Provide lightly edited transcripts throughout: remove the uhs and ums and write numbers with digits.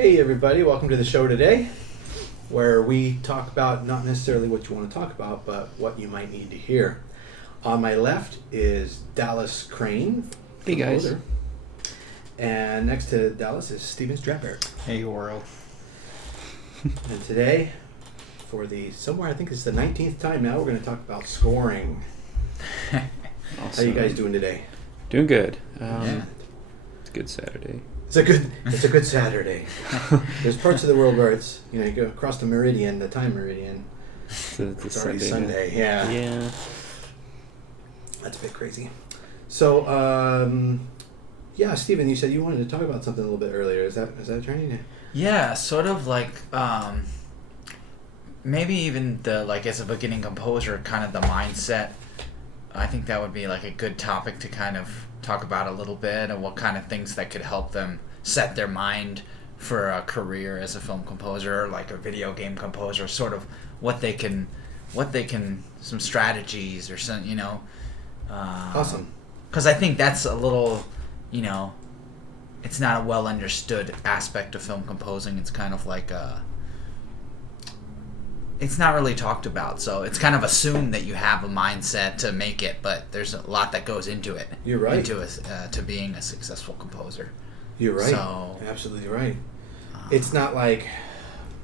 Hey everybody, welcome to the show today, where we talk about not necessarily what you want to talk about, but what you might need to hear. On my left is Dallas Crane. Hey guys. Boulder. And next to Dallas is Steven Stratberg. Hey world. And today, for I think it's the 19th time now, we're going to talk about scoring. Awesome. How you guys doing today? Doing good. Yeah. It's a good Saturday. It's a good Saturday. There's parts of the world where it's, you go across the meridian, the time meridian. It's already Sunday. Yeah. Yeah. That's a bit crazy. So, Steven, you said you wanted to talk about something a little bit earlier. Is that training? Yeah, sort of like maybe even as a beginning composer, kind of the mindset. I think that would be like a good topic to kind of talk about a little bit, and what kind of things that could help them set their mind for a career as a film composer, like a video game composer, sort of what they can, some strategies or some, Awesome. Because I think that's a little, it's not a well understood aspect of film composing. It's kind of like it's not really talked about, so it's kind of assumed that you have a mindset to make it, but there's a lot that goes into it. You're right. To being a successful composer. You're right. So, absolutely right. It's not like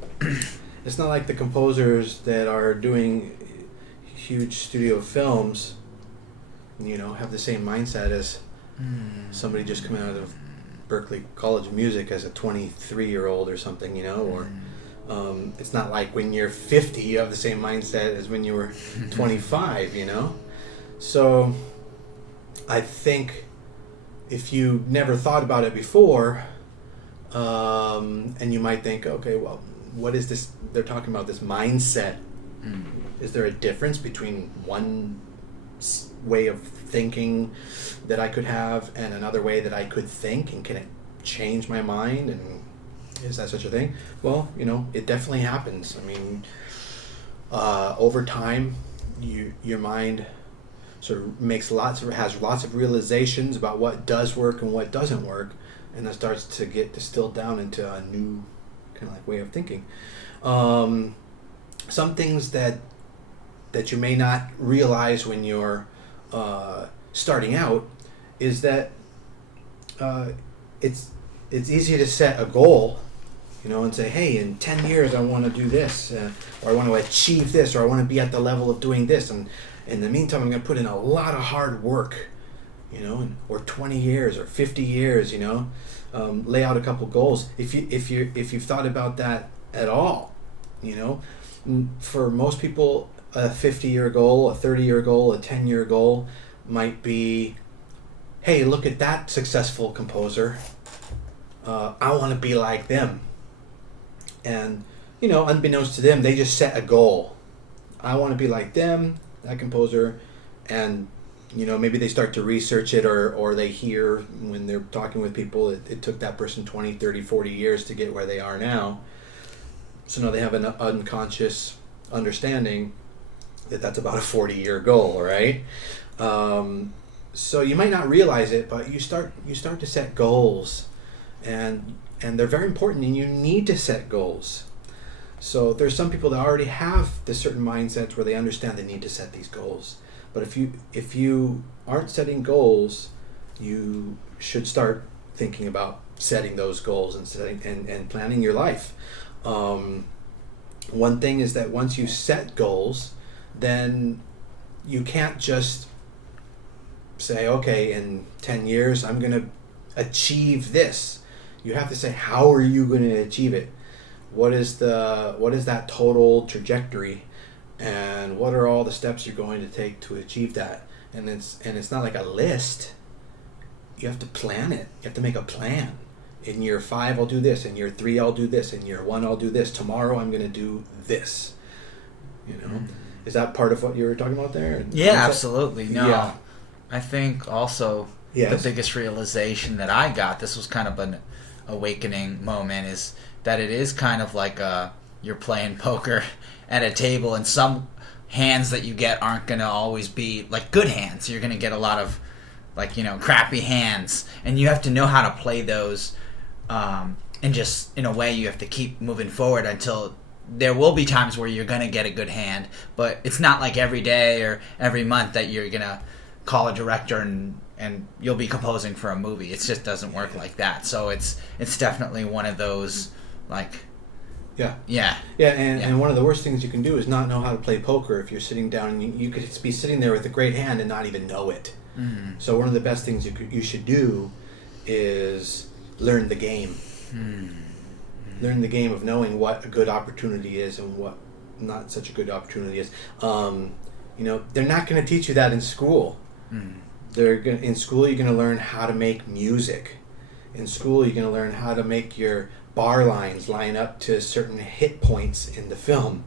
the composers that are doing huge studio films, have the same mindset as somebody just coming out of Berklee College of Music as a 23-year-old or something, or it's not like when you're 50 you have the same mindset as when you were 25, So I think if you never thought about it before, and you might think, okay, well, what is this? They're talking about this mindset. Is there a difference between one way of thinking that I could have and another way that I could think, and can it change my mind, and is that such a thing? Well, it definitely happens. I mean, over time, your mind sort of has lots of realizations about what does work and what doesn't work, and that starts to get distilled down into a new kind of like way of thinking. Some things that you may not realize when you're starting out is that it's easy to set a goal, and say, hey, in 10 years I want to do this, or I want to achieve this, or I want to be at the level of doing this, and in the meantime I'm going to put in a lot of hard work, or 20 years or 50 years, lay out a couple goals. If you've thought about that at all, for most people, a 50-year goal, a 30-year goal, a 10-year goal might be, hey, look at that successful composer. I want to be like them. And, unbeknownst to them, they just set a goal. I want to be like them, that composer. And, maybe they start to research it, or they hear when they're talking with people, it took that person 20, 30, 40 years to get where they are now. So now they have an unconscious understanding that that's about a 40-year goal, right? So you might not realize it, but you start to set goals, and they're very important, and you need to set goals. So there's some people that already have this certain mindsets where they understand they need to set these goals. But if you aren't setting goals, you should start thinking about setting those goals and planning your life. One thing is that once you set goals, then you can't just say, okay, in 10 years I'm going to achieve this. You have to say, how are you going to achieve it? What is that total trajectory, and what are all the steps you're going to take to achieve that? And it's not like a list. You have to plan it. You have to make a plan. In year 5 I'll do this, in year 3 I'll do this, in year 1 I'll do this, tomorrow I'm going to do this. Is that part of what you were talking about there? Yeah, absolutely. No, yeah. I think also the biggest realization that I got, this was kind of an awakening moment, is that it is kind of like you're playing poker at a table, and some hands that you get aren't going to always be like good hands. You're going to get a lot of crappy hands, and you have to know how to play those and just in a way you have to keep moving forward until there will be times where you're gonna get a good hand, but it's not like every day or every month that you're gonna call a director and you'll be composing for a movie. It just doesn't work like that. So it's definitely one of those, like, Yeah, and one of the worst things you can do is not know how to play poker. If you're sitting down and you could be sitting there with a great hand and not even know it. Mm-hmm. So one of the best things you should do is learn the game. Mm-hmm. Learn the game of knowing what a good opportunity is and what not such a good opportunity is. They're not going to teach you that in school. Mm-hmm. In school, you're going to learn how to make music. In school, you're going to learn how to make your bar lines line up to certain hit points in the film.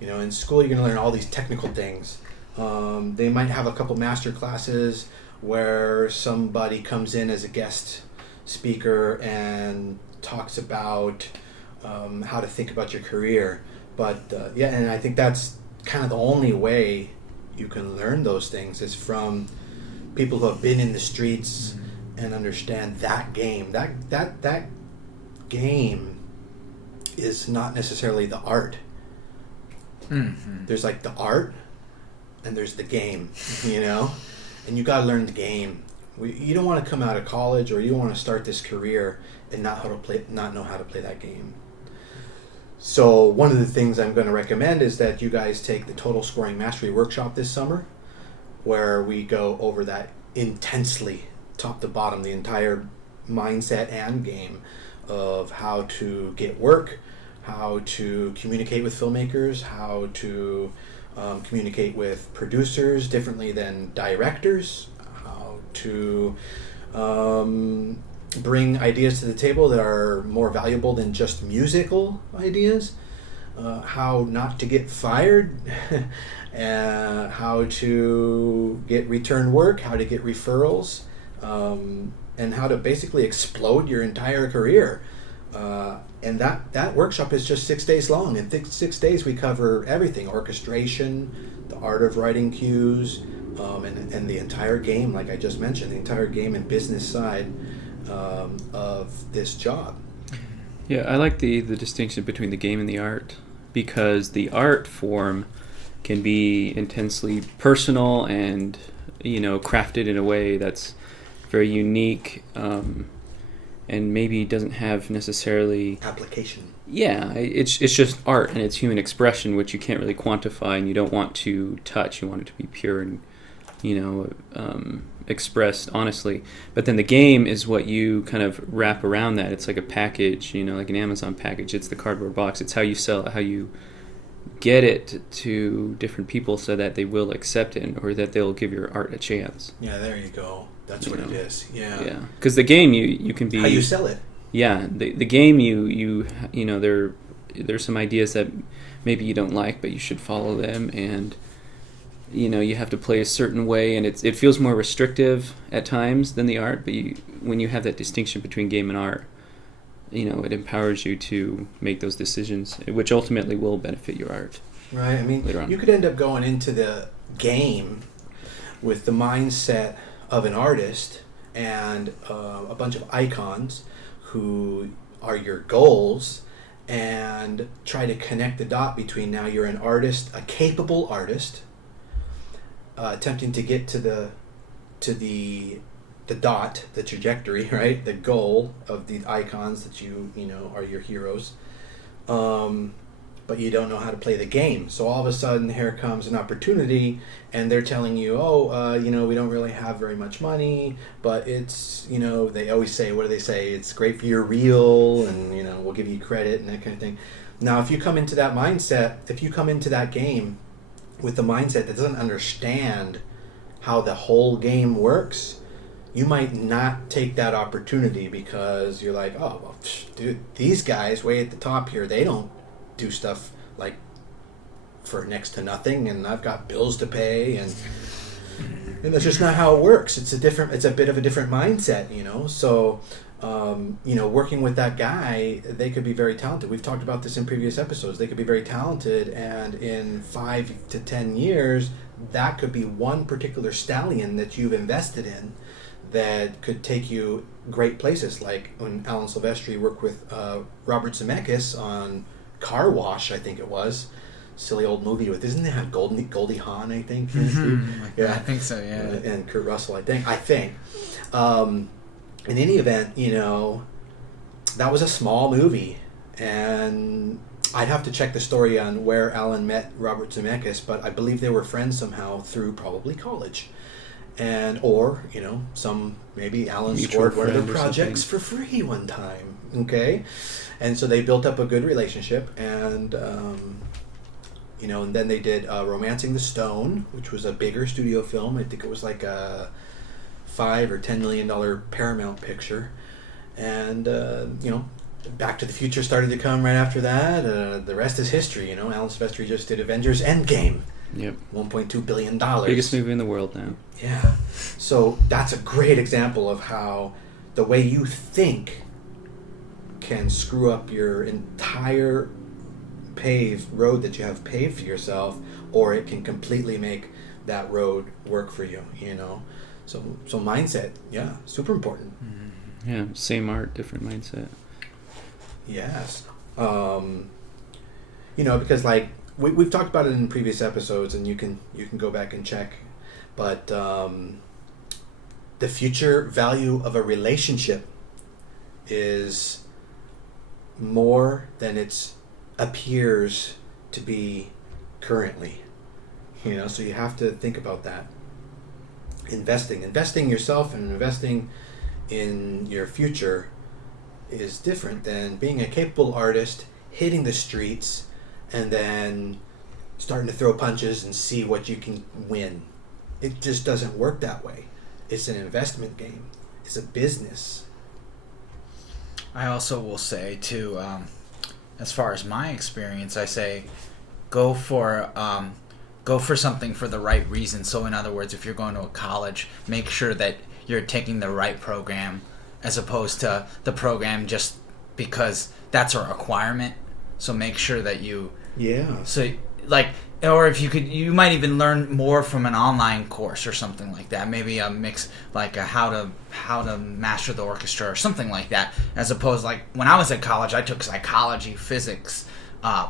In school, you're going to learn all these technical things. They might have a couple master classes where somebody comes in as a guest speaker and talks about how to think about your career. But and I think that's kind of the only way you can learn those things is from people who have been in the streets and understand that game. That game is not necessarily the art. Mm-hmm. There's like the art and there's the game, and you got to learn the game. You don't want to come out of college or you don't want to start this career and not know how to play that game. So one of the things I'm going to recommend is that you guys take the Total Scoring Mastery Workshop this summer, where we go over that intensely, top to bottom, the entire mindset and game of how to get work, how to communicate with filmmakers, how to communicate with producers differently than directors, how to bring ideas to the table that are more valuable than just musical ideas, how not to get fired, how to get return work, how to get referrals, and how to basically explode your entire career. And that workshop is just 6 days long. In 6 days we cover everything: orchestration, the art of writing cues, and the entire game, like I just mentioned, the entire game and business side of this job. Yeah, I like the distinction between the game and the art, because the art form can be intensely personal and crafted in a way that's very unique, and maybe doesn't have necessarily application. Yeah, it's just art and it's human expression, which you can't really quantify and you don't want to touch. You want it to be pure and expressed honestly. But then the game is what you kind of wrap around that. It's like a package, like an Amazon package. It's the cardboard box. It's how you sell it, how you get it to different people so that they will accept it or that they'll give your art a chance. Yeah, there you go. That's what it is. Yeah. Yeah. Because the game, you can be... How you sell it. Yeah. The game, there's some ideas that maybe you don't like, but you should follow them. And, you have to play a certain way. And it feels more restrictive at times than the art. But when you have that distinction between game and art, it empowers you to make those decisions, which ultimately will benefit your art. Right. I mean, later on. You could end up going into the game with the mindset of an artist and a bunch of icons who are your goals, and try to connect the dot between now you're an artist, a capable artist, attempting to get to the dot, the trajectory, right? The goal of the icons that you are your heroes. But you don't know how to play the game. So all of a sudden, here comes an opportunity, and they're telling you, we don't really have very much money, but it's, they always say, what do they say? It's great for your reel, and, we'll give you credit and that kind of thing. Now, if you come into that mindset, if you come into that game with the mindset that doesn't understand how the whole game works, you might not take that opportunity because you're like, oh, well, dude, these guys way at the top here, they don't do stuff like for next to nothing, and I've got bills to pay, and that's just not how it works. It's a bit of a different mindset, So, working with that guy, they could be very talented. We've talked about this in previous episodes. They could be very talented, and in 5 to 10 years, that could be one particular stallion that you've invested in that could take you great places. Like when Alan Silvestri worked with Robert Zemeckis on Car Wash, I think it was. Silly old movie with, isn't that Goldie Hawn, I think? Yeah, I think so, yeah. And Kurt Russell, I think. In any event, you know, that was a small movie, and I'd have to check the story on where Alan met Robert Zemeckis, but I believe they were friends somehow through probably college. Or, you know, maybe Alan scored one of their projects for free one time, okay? And so they built up a good relationship, and, you know, and then they did Romancing the Stone, which was a bigger studio film. I think it was like a $5 or $10 million Paramount picture. And, you know, Back to the Future started to come right after that. The rest is history, you know. Alan Silvestri just did Avengers Endgame. Yep. $1.2 billion. Biggest movie in the world now. Yeah. So that's a great example of how the way you think can screw up your entire paved road that you have paved for yourself, or it can completely make that road work for you, you know. So mindset, yeah, super important. Yeah, same art, different mindset. Yes. You know, because like we've talked about it in previous episodes, and you can go back and check, but the future value of a relationship is more than it appears to be currently. You know, so you have to think about that. Investing yourself and investing in your future is different than being a capable artist, hitting the streets, and then starting to throw punches and see what you can win. It just doesn't work that way. It's an investment game. It's a business. I also will say too, as far as my experience, I say go for something for the right reason. So in other words, if you're going to a college, make sure that you're taking the right program, as opposed to the program just because that's a requirement. So make sure that you... Yeah. So, like, or if you might even learn more from an online course or something like that. Maybe a mix, like a how to master the orchestra or something like that. As opposed, like, when I was at college, I took psychology, physics,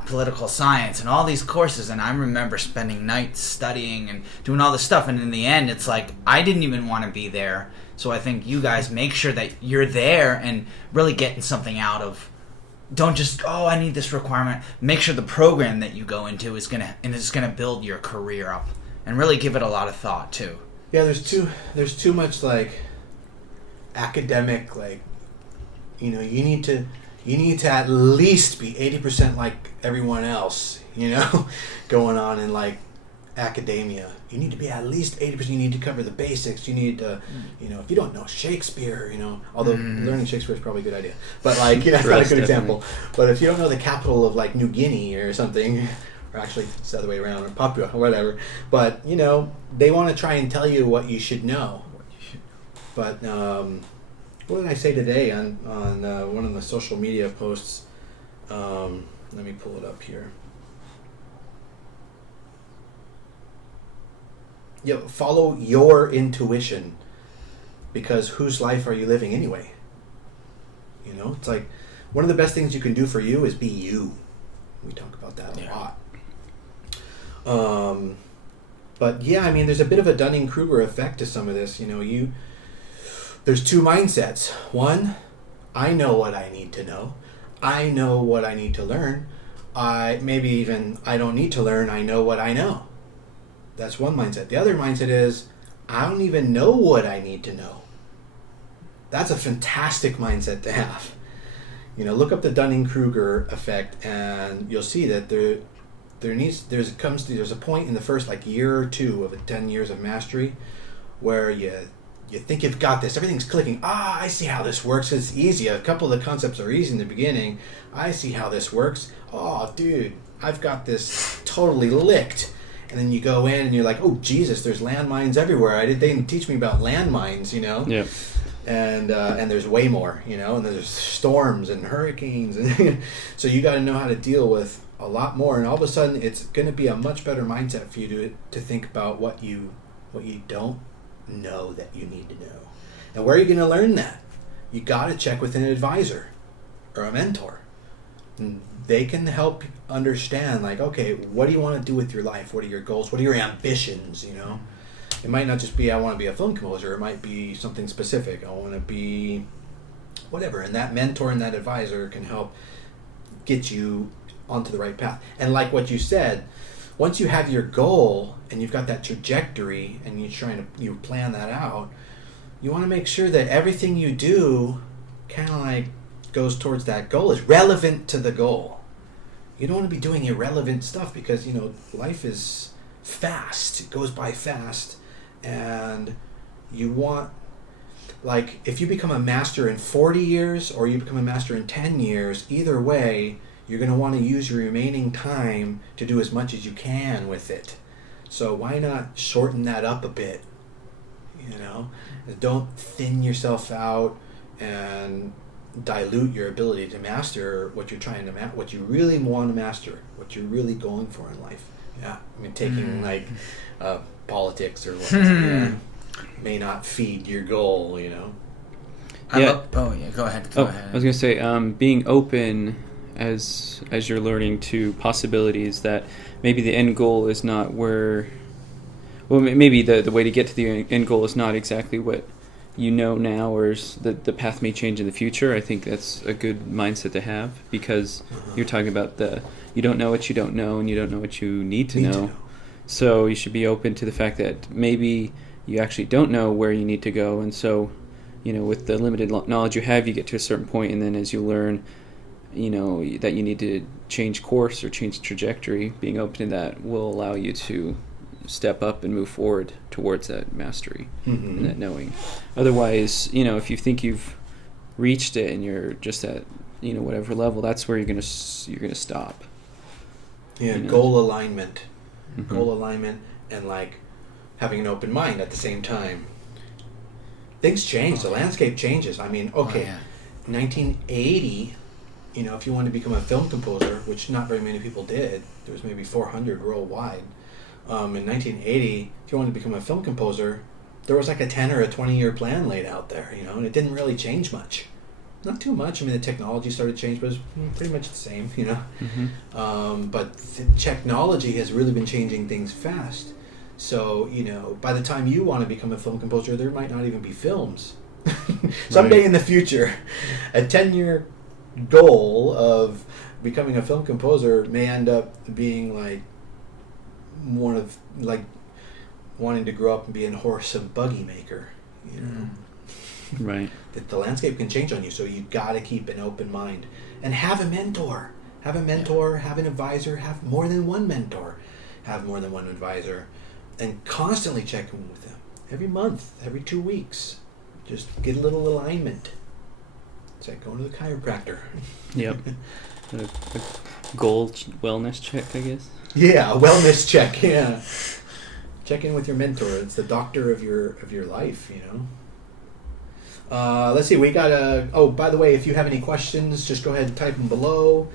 political science, and all these courses, and I remember spending nights studying and doing all this stuff, and in the end, it's like, I didn't even want to be there. So I think you guys make sure that you're there and really getting something out of... Don't just, I need this requirement. Make sure the program that you go into is gonna build your career up, and really give it a lot of thought too. Yeah, there's too much like academic, like, you know, you need to at least be 80% like everyone else, you know, going on in like academia. You need to be at least 80%. You need to cover the basics. You need to, you know, if you don't know Shakespeare, you know, although learning Shakespeare is probably a good idea, but like, you know, that's not a good example. But if you don't know the capital of like New Guinea or something, or actually it's the other way around, or Papua or whatever, but you know, they want to try and tell you what you should know. But what did I say today on one of the social media posts? Let me pull it up here. Yeah, follow your intuition, because whose life are you living anyway? You know, it's like one of the best things you can do for you is be you. We talk about that a lot. But yeah, I mean, there's a bit of a Dunning-Kruger effect to some of this. You know, there's two mindsets. One, I know what I need to know. I know what I need to learn. I don't need to learn. I know what I know. That's one mindset. The other mindset is, I don't even know what I need to know. That's a fantastic mindset to have. You know, look up the Dunning-Kruger effect, and you'll see that there's a point in the first like year or two of 10 years of mastery where you think you've got this. Everything's clicking. I see how this works. It's easy. A couple of the concepts are easy in the beginning. I see how this works. Oh, dude, I've got this totally licked. And then you go in and you're like, oh, Jesus, there's landmines everywhere. They didn't teach me about landmines, you know? Yeah. And there's way more, you know? And there's storms and hurricanes. And so you got to know how to deal with a lot more. And all of a sudden, it's going to be a much better mindset for you to think about what you don't know that you need to know. And where are you going to learn that? You got to check with an advisor or a mentor. And they can help understand, like, okay, what do you want to do with your life? What are your goals? What are your ambitions, you know? It might not just be, I want to be a film composer. It might be something specific. I want to be whatever. And that mentor and that advisor can help get you onto the right path. And like what you said, once you have your goal and you've got that trajectory and you plan that out, you want to make sure that everything you do kind of like goes towards that goal, is relevant to the goal. You don't want to be doing irrelevant stuff because, you know, life is fast. It goes by fast. And you want, like, if you become a master in 40 years or you become a master in 10 years, either way, you're going to want to use your remaining time to do as much as you can with it. So why not shorten that up a bit? You know, don't thin yourself out and dilute your ability to master what you're trying to what you really want to master, what you're really going for in life. Yeah, I mean, taking like politics or what may not feed your goal. You know. Go ahead. Go ahead. I was gonna say, being open as you're learning to possibilities, that maybe the end goal is not where. Well, maybe the way to get to the end goal is not exactly what you know now, or the path may change in the future. I think that's a good mindset to have, because you're talking about you don't know what you don't know, and you don't know what you need to know. So you should be open to the fact that maybe you actually don't know where you need to go, and so, you know, with the limited knowledge you have, you get to a certain point, and then as you learn, you know, that you need to change course or change trajectory, being open to that will allow you to step up and move forward towards that mastery and that knowing. Otherwise, you know, if you think you've reached it and you're just at, you know, whatever level, that's where you're gonna stop. Yeah, you know? Goal alignment, and like having an open mind at the same time. Things change. The landscape changes. I mean, 1980. You know, if you wanted to become a film composer, which not very many people did, there was maybe 400 worldwide. In 1980, if you wanted to become a film composer, there was like a 10 or a 20-year plan laid out there, you know, and it didn't really change much. Not too much. I mean, the technology started to change, but it was pretty much the same, you know. But the technology has really been changing things fast. So, you know, by the time you want to become a film composer, there might not even be films. Someday in the future, a 10-year goal of becoming a film composer may end up being like one of, like, wanting to grow up and be a horse and buggy maker, you know. Right. That the landscape can change on you, so you got to keep an open mind and have a mentor. Have an advisor, have more than one mentor, have more than one advisor, and constantly check in with them every month, every 2 weeks. Just get a little alignment. It's like going to the chiropractor. Yep. a goal wellness check, I guess. Yeah, a wellness check. Yeah. Check in with your mentor. It's the doctor of your life, you know. Let's see. We got a. Oh, by the way, if you have any questions, just go ahead and type them below.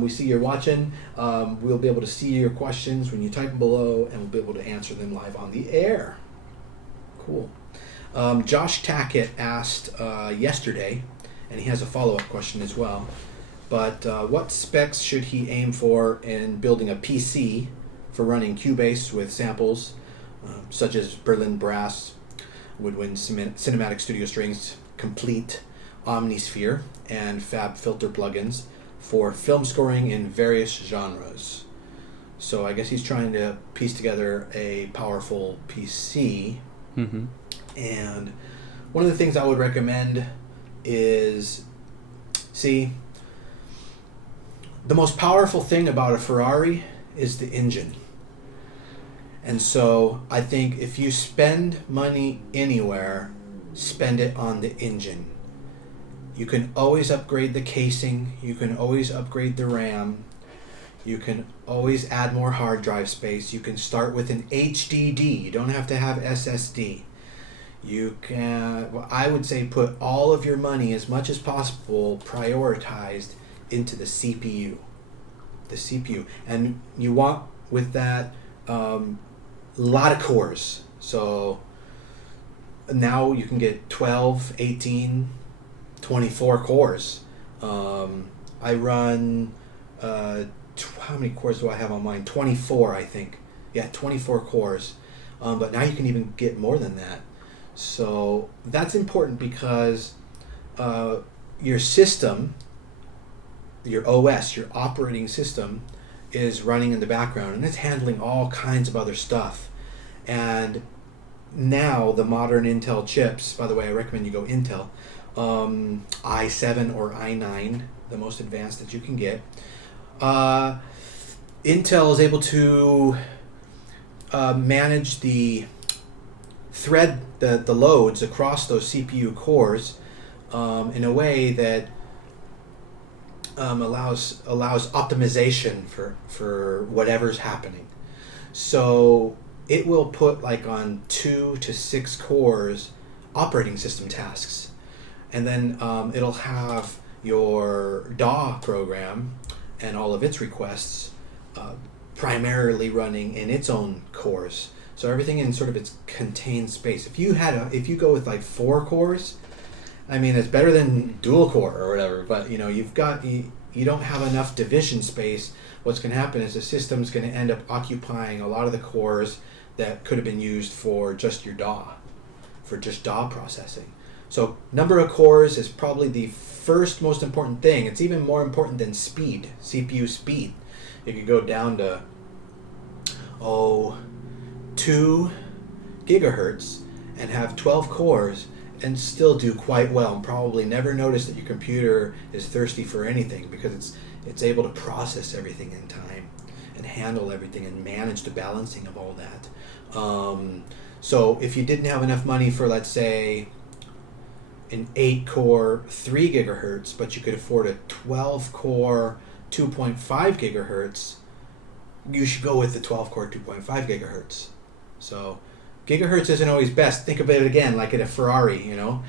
We see you're watching. We'll be able to see your questions when you type them below, and we'll be able to answer them live on the air. Cool. Josh Tackett asked yesterday, and he has a follow-up question as well. But what specs should he aim for in building a PC for running Cubase with samples such as Berlin Brass, Woodwind Cinematic Studio Strings, Complete, Omnisphere, and Fab Filter plugins for film scoring in various genres? So I guess he's trying to piece together a powerful PC. And one of the things I would recommend is, see, the most powerful thing about a Ferrari is the engine. And so I think if you spend money anywhere, spend it on the engine. You can always upgrade the casing. You can always upgrade the RAM. You can always add more hard drive space. You can start with an HDD. You don't have to have SSD. You can, well, I would say, put all of your money, as much as possible, prioritized into the CPU. The CPU. And you want, with that, a lot of cores. So now you can get 12, 18, 24 cores. I run, how many cores do I have on mine? 24, I think. Yeah, 24 cores. But now you can even get more than that. So that's important because your system, your OS, your operating system, is running in the background and it's handling all kinds of other stuff. And now the modern Intel chips, by the way, I recommend you go Intel, i7 or i9, the most advanced that you can get. Intel is able to manage the thread the loads across those CPU cores in a way that allows optimization for whatever's happening. So it will put like on 2 to 6 cores operating system tasks, and then it'll have your DAW program and all of its requests primarily running in its own cores. So everything in sort of its contained space. If you go with like 4 cores, I mean, it's better than dual core or whatever, but you don't have enough division space. What's going to happen is the system's going to end up occupying a lot of the cores that could have been used for just your DAW, for just DAW processing. So number of cores is probably the first most important thing. It's even more important than speed, CPU speed. If you go down to 2 gigahertz and have 12 cores and still do quite well, and probably never notice that your computer is thirsty for anything because it's able to process everything in time and handle everything and manage the balancing of all that. So if you didn't have enough money for, let's say, an 8-core 3 gigahertz, but you could afford a 12-core 2.5 gigahertz, you should go with the 12-core 2.5 gigahertz. So gigahertz isn't always best. Think of it again like in a Ferrari, in a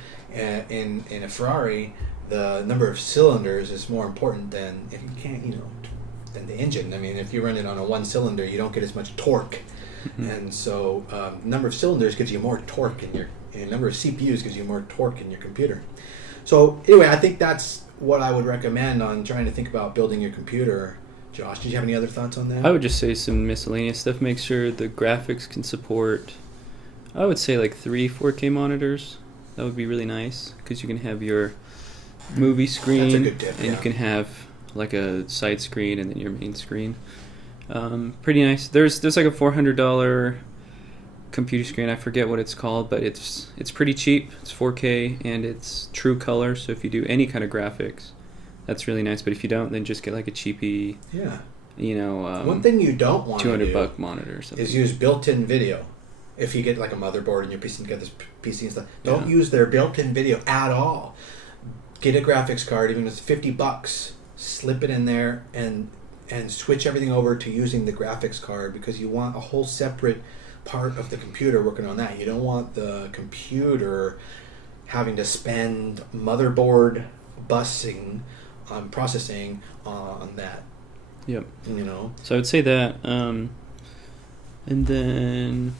Ferrari, the number of cylinders is more important than than the engine. I mean, if you run it on a 1-cylinder, you don't get as much torque. Mm-hmm. And so number of cylinders gives you more torque and number of CPUs gives you more torque in your computer. So anyway, I think that's what I would recommend on trying to think about building your computer. Josh, did you have any other thoughts on that? I would just say some miscellaneous stuff. Make sure the graphics can support, I would say like 3 4K monitors. That would be really nice because you can have your movie screen. That's a good tip, and you can have like a side screen and then your main screen. Pretty nice. There's like a $400 computer screen. I forget what it's called, but it's pretty cheap. It's 4K and it's true color. So if you do any kind of graphics, that's really nice. But if you don't, then just get like a cheapy. Yeah. One thing you don't want to do $200 monitor or something is use built-in video. If you get like a motherboard and your PC, get this PC and stuff, don't use their built-in video at all. Get a graphics card, even if it's $50. Slip it in there and switch everything over to using the graphics card because you want a whole separate part of the computer working on that. You don't want the computer having to spend motherboard processing on that. Yep. So I would say that, and then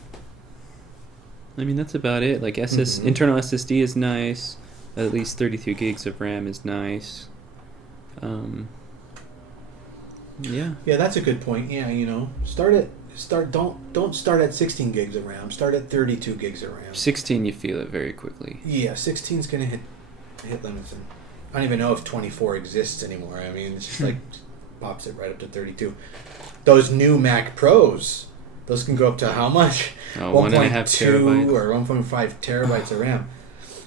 I mean that's about it. Like internal SSD is nice. At least 32 gigs of RAM is nice. Yeah, that's a good point. Yeah, don't start at 16 gigs of RAM. Start at 32 gigs of RAM. 16 you feel it very quickly. Yeah, 16 is gonna hit limits, and I don't even know if 24 exists anymore. I mean, it's just like pops it right up to 32. Those new Mac Pros, those can go up to how much? 1.5 terabytes or 1.5 terabytes of RAM.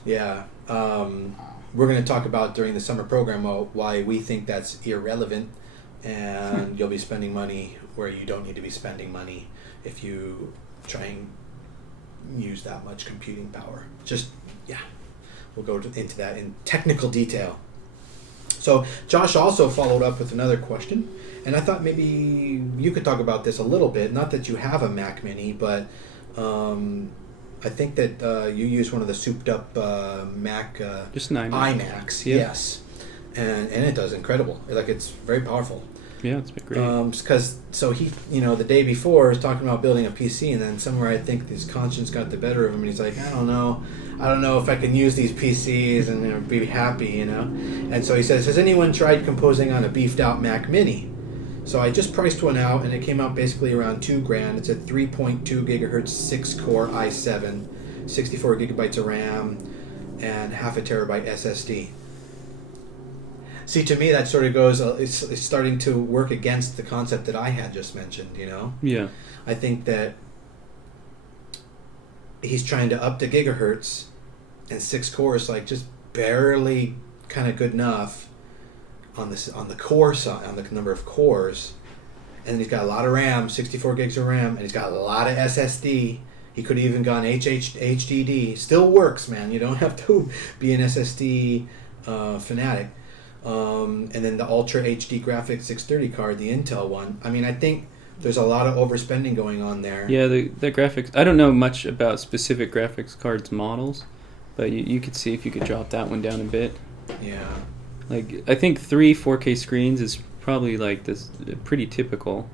Yeah. We're going to talk about during the summer program why we think that's irrelevant, and you'll be spending money where you don't need to be spending money if you try and use that much computing power. We'll go into that in technical detail. So Josh also followed up with another question, and I thought maybe you could talk about this a little bit. Not that you have a Mac Mini, but I think that you use one of the souped up Mac just an iMacs. Yeah. Yes. and it does incredible. Like, it's very powerful. Yeah, it's been great. Because so he, the day before was talking about building a PC, and then somewhere I think his conscience got the better of him, and he's like, I don't know if I can use these PCs and be happy, And so he says, has anyone tried composing on a beefed out Mac Mini? So I just priced one out, and it came out basically around $2,000. It's a 3.2 gigahertz 6-core i7, 64 gigabytes of RAM, and half a terabyte SSD. See, to me, that sort of goes, it's starting to work against the concept that I had just mentioned, Yeah. I think that he's trying to up the gigahertz, and 6 cores, like, just barely kind of good enough on the core side, on the number of cores. And then he's got a lot of RAM, 64 gigs of RAM, and he's got a lot of SSD. He could have even gone HDD. Still works, man. You don't have to be an SSD fanatic. And then the Ultra HD Graphics 630 card, the Intel one. I mean, I think there's a lot of overspending going on there. Yeah, the graphics. I don't know much about specific graphics cards models, but you could see if you could drop that one down a bit. Yeah. Like, I think 3 4K screens is probably like this pretty typical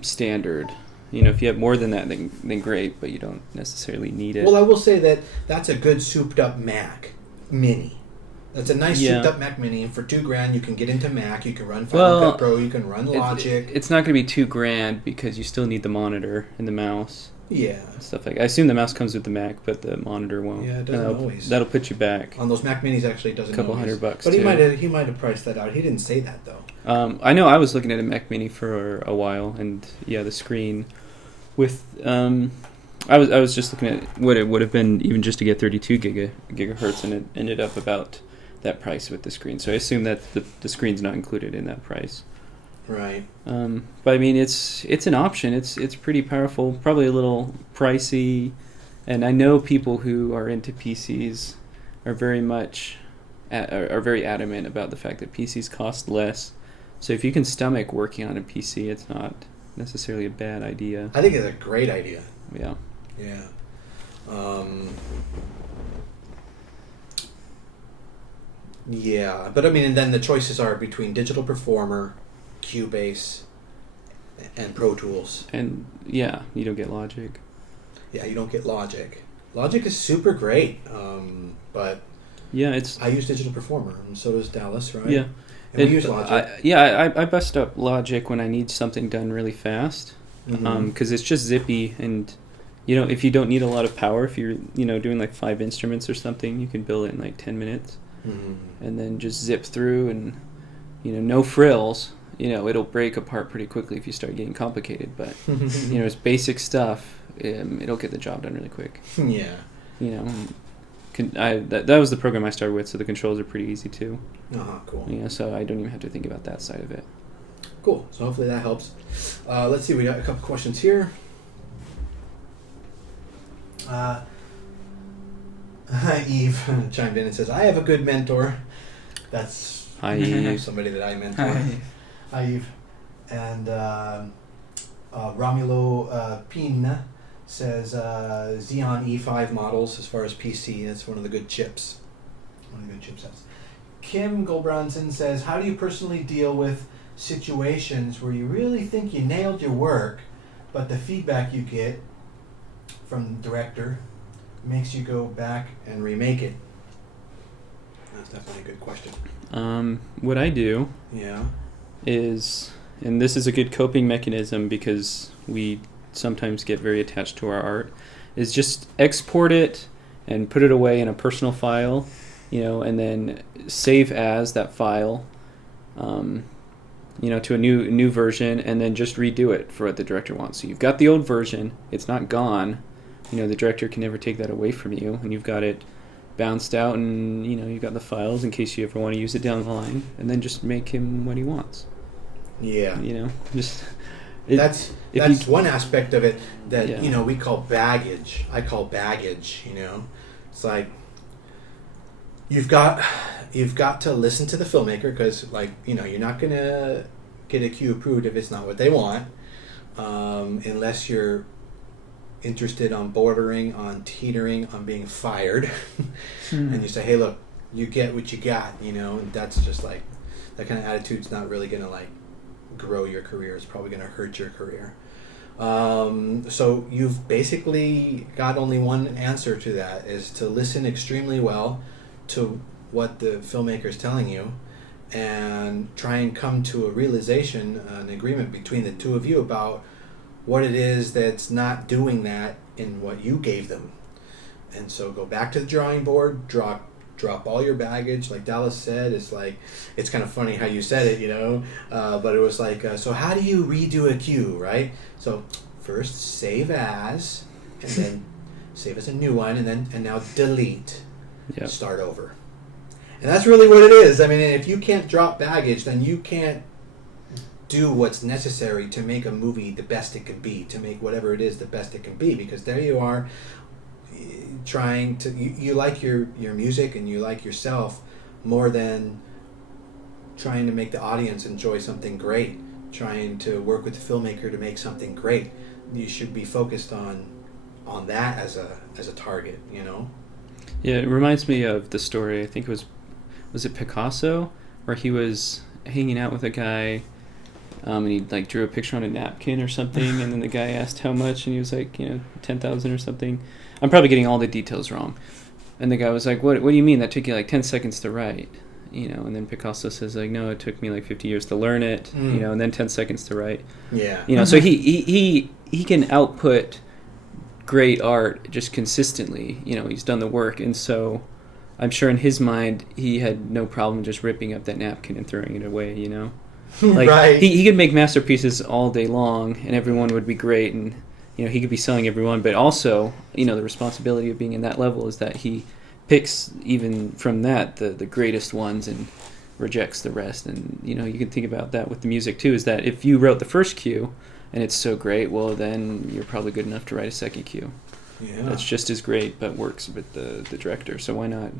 standard. If you have more than that, then great, but you don't necessarily need it. Well, I will say that that's a good souped up Mac Mini. That's a nice souped up Mac Mini, and for $2,000 you can get into Mac. You can run Final Cut Pro. You can run Logic. It's not going to be $2,000 because you still need the monitor and the mouse. Yeah. Stuff like. I assume the mouse comes with the Mac, but the monitor won't. Yeah, it doesn't always. That'll put you back. On those Mac Minis, actually, it doesn't. A couple always. $100. But too. he might have priced that out. He didn't say that though. I know. I was looking at a Mac Mini for a while, and the screen with I was just looking at what it would have been even just to get 32 gigahertz, and it ended up about that price with the screen. So I assume that the screen's not included in that price. Right. But I mean, it's an option. It's pretty powerful. Probably a little pricey, and I know people who are into PCs are very adamant about the fact that PCs cost less. So if you can stomach working on a PC, it's not necessarily a bad idea. I think it's a great idea. Yeah. Yeah. Yeah, but I mean, and then the choices are between Digital Performer, Cubase, and Pro Tools. And yeah, you don't get Logic. Yeah, you don't get Logic. Logic is super great, but yeah, I use Digital Performer, and so does Dallas, right? Yeah, and we use Logic. I bust up Logic when I need something done really fast, Mm-hmm. Because it's just zippy, and if you don't need a lot of power, if you're doing like 5 instruments or something, you can build it in like 10 minutes. Mm-hmm. And then just zip through, and no frills. It'll break apart pretty quickly if you start getting complicated. But it's basic stuff. It'll get the job done really quick. Yeah. That was the program I started with, so the controls are pretty easy too. Cool. So I don't even have to think about that side of it. Cool. So hopefully that helps. Let's see. We got a couple questions here. Eve chimed in and says, I have a good mentor. That's Hi, Eve. somebody that I mentor. Hi, Eve. And Romulo Pina says Xeon E5 models as far as PC. That's one of the good chips. One of the good chipsets. Kim Goldbronson says, how do you personally deal with situations where you really think you nailed your work, but the feedback you get from the director makes you go back and remake it? That's definitely a good question. What I do Yeah. is, and this is a good coping mechanism because we sometimes get very attached to our art, is just export it and put it away in a personal file, and then save as that file, to a new version, and then just redo it for what the director wants. So you've got the old version, it's not gone. The director can never take that away from you, and you've got it bounced out, and you've got the files in case you ever want to use it down the line, and then just make him what he wants. Yeah. That's one aspect of it that we call baggage. I call baggage. It's like you've got to listen to the filmmaker, because you're not gonna get a cue approved if it's not what they want, unless you're interested on bordering on teetering on being fired. And you say, hey, look, you get what you got, and that's just like, that kind of attitude's not really going to like grow your career. It's probably going to hurt your career. So you've basically got only one answer to that, is to listen extremely well to what the filmmaker is telling you and try and come to a realization, an agreement between the two of you about what it is that's not doing that in what you gave them. And so go back to the drawing board, drop all your baggage. Like Dallas said, it's like, it's kind of funny how you said it, but it was like, so how do you redo a cue, right? So first save as, and then save as a new one, and now delete, Yep. start over. And that's really what it is. I mean, if you can't drop baggage, then you can't do what's necessary to make a movie the best it can be, to make whatever it is the best it can be, because there you are, trying to, you like your music and you like yourself more than trying to make the audience enjoy something great, trying to work with the filmmaker to make something great. You should be focused on that as a target, Yeah, it reminds me of the story, I think it was it Picasso, where he was hanging out with a guy, and he like drew a picture on a napkin or something, and then the guy asked how much, and he was like, 10,000 or something. I'm probably getting all the details wrong. And the guy was like, what do you mean? That took you like 10 seconds to write, and then Picasso says like, no, it took me like 50 years to learn it, and then 10 seconds to write. Yeah. So he can output great art just consistently. He's done the work, and so I'm sure in his mind he had no problem just ripping up that napkin and throwing it away. Like right. he could make masterpieces all day long, and everyone would be great, and he could be selling everyone. But also, the responsibility of being in that level is that he picks even from that the greatest ones and rejects the rest. And you can think about that with the music too. Is that if you wrote the first cue and it's so great, well then you're probably good enough to write a second cue. Yeah. That's just as great, but works with the director. So why not,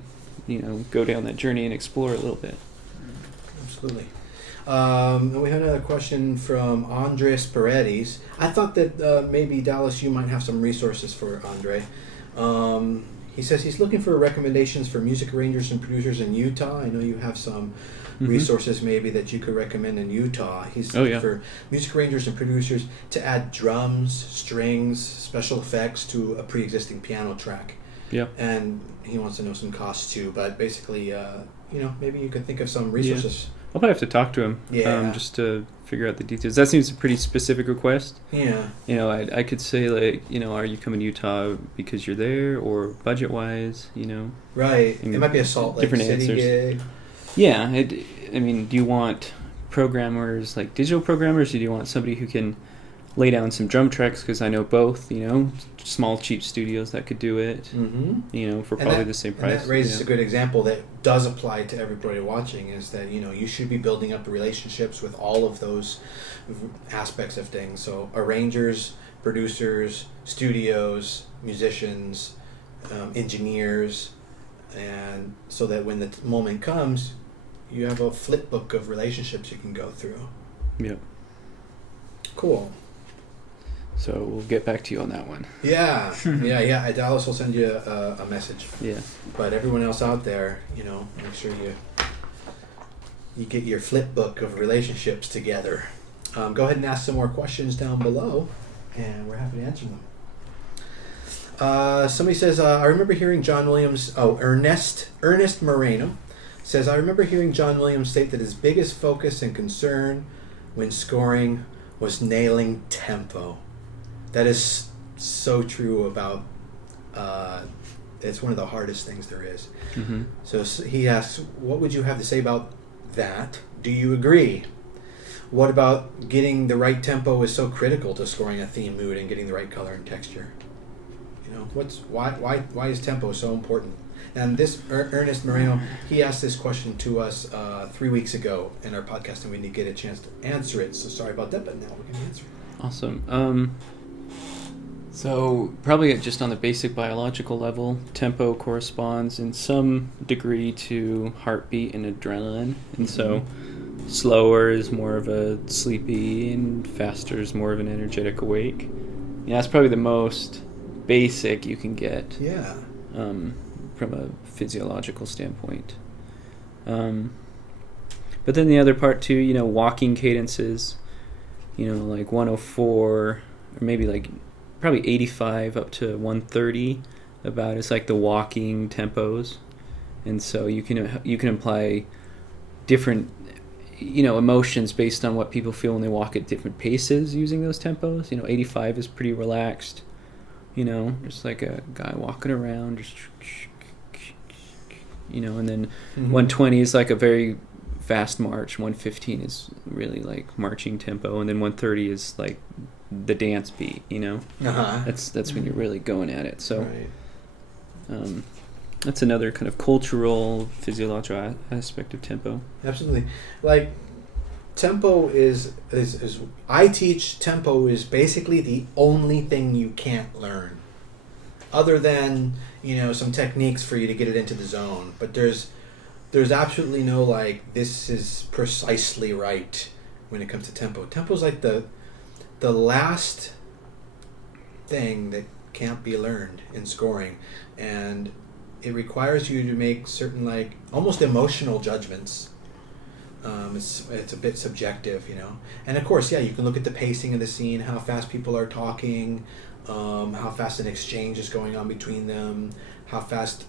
go down that journey and explore a little bit. Absolutely. We have another question from Andres Paredes. I thought that maybe, Dallas, you might have some resources for Andre. He says he's looking for recommendations for music arrangers and producers in Utah. I know you have some resources maybe that you could recommend in Utah. He's looking for music arrangers and producers to add drums, strings, special effects to a pre-existing piano track. Yeah. And he wants to know some costs too, but basically, maybe you could think of some resources. Yeah. I'll probably have to talk to him, just to figure out the details. That seems a pretty specific request. Yeah. I could say like, are you coming to Utah because you're there, or budget-wise, Right. It might be a Salt Lake different City answers. gig. Yeah. Do you want programmers, like digital programmers, or do you want somebody who can lay down some drum tracks? Because I know both, small, cheap studios that could do it, for probably the same price. And that raises a good example that does apply to everybody watching, is that, you should be building up relationships with all of those aspects of things. So arrangers, producers, studios, musicians, engineers, and so that when the moment comes, you have a flip book of relationships you can go through. Yep. Cool. So we'll get back to you on that one. Yeah. Dallas will send you a message. Yeah. But everyone else out there, make sure you get your flip book of relationships together. Go ahead and ask some more questions down below, and we're happy to answer them. Somebody says, I remember hearing John Williams. Ernest Moreno says, I remember hearing John Williams state that his biggest focus and concern when scoring was nailing tempo. That is so true about, it's one of the hardest things there is. Mm-hmm. So he asks, what would you have to say about that? Do you agree? What about getting the right tempo is so critical to scoring a theme mood and getting the right color and texture? Why is tempo so important? And this Ernest Moreno, he asked this question to us 3 weeks ago in our podcast, and we didn't get a chance to answer it. So sorry about that, but now we can answer it. Awesome. So probably just on the basic biological level, tempo corresponds in some degree to heartbeat and adrenaline. And so slower is more of a sleepy, and faster is more of an energetic awake. Yeah, that's probably the most basic you can get. Yeah. From a physiological standpoint. But then the other part too, walking cadences, like 104 or maybe like probably 85 up to 130 about. It's like the walking tempos. And so you can apply different emotions based on what people feel when they walk at different paces using those tempos. 85 is pretty relaxed, just like a guy walking around, just and then 120 is like a very fast march. 115 is really like marching tempo, and then 130 is like the dance beat. That's when you're really going at it. So right. That's another kind of cultural, physiological aspect of tempo. Absolutely. Like, tempo is I teach tempo is basically the only thing you can't learn, other than some techniques for you to get it into the zone. But there's absolutely no like this is precisely right when it comes to tempo. Tempo's like the last thing that can't be learned in scoring, and it requires you to make certain like almost emotional judgments. It's a bit subjective, and of course, you can look at the pacing of the scene, how fast people are talking, how fast an exchange is going on between them, how fast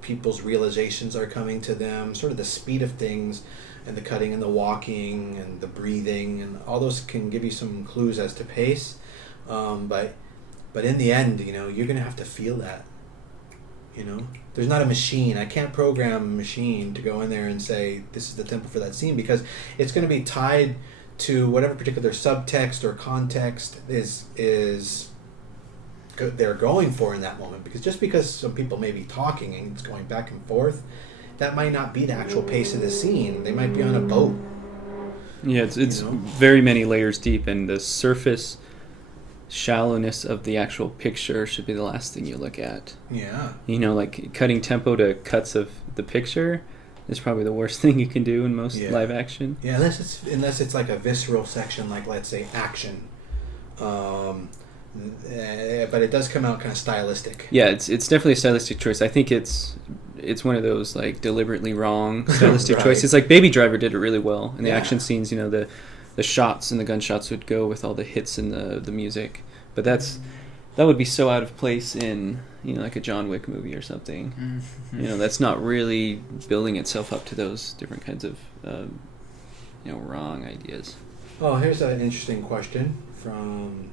people's realizations are coming to them, sort of the speed of things, and the cutting and the walking and the breathing, and all those can give you some clues as to pace. But in the end, you're gonna have to feel that. There's not a machine. I can't program a machine to go in there and say this is the tempo for that scene, because it's going to be tied to whatever particular subtext or context they're going for in that moment. Because just because some people may be talking and it's going back and forth, that might not be the actual pace of the scene. They might be on a boat. Yeah, it's very many layers deep, and the surface shallowness of the actual picture should be the last thing you look at. Yeah. Like cutting tempo to cuts of the picture is probably the worst thing you can do in most live action. Yeah, unless it's like a visceral section, like let's say action. But it does come out kind of stylistic. Yeah, it's definitely a stylistic choice. I think it's one of those like deliberately wrong stylistic Right. choices. Like Baby Driver did it really well in the action scenes. The shots and the gunshots would go with all the hits and the music, but that would be so out of place in like a John Wick movie or something. Mm-hmm. That's not really building itself up to those different kinds of wrong ideas. Oh, here's an interesting question from,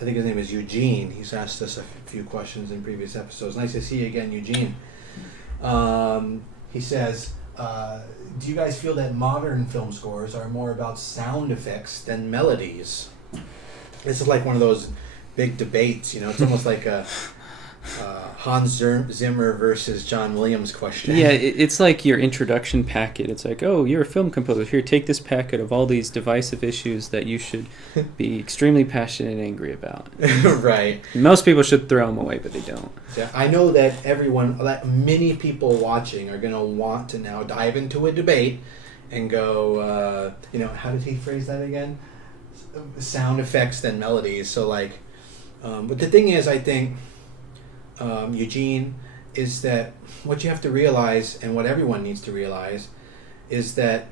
I think his name is Eugene. He's asked us a few questions in previous episodes. Nice to see you again, Eugene. He says, do you guys feel that modern film scores are more about sound effects than melodies? This is like one of those big debates, It's almost like a Hans Zimmer versus John Williams question. Yeah, it's like your introduction packet. It's like, oh, you're a film composer. Here, take this packet of all these divisive issues that you should be extremely passionate and angry about. Right. Most people should throw them away, but they don't. Yeah, I know that many people watching are going to want to now dive into a debate and go, how did he phrase that again? Sound effects than melodies. So but the thing is, I think, Eugene, is that what you have to realize, and what everyone needs to realize, is that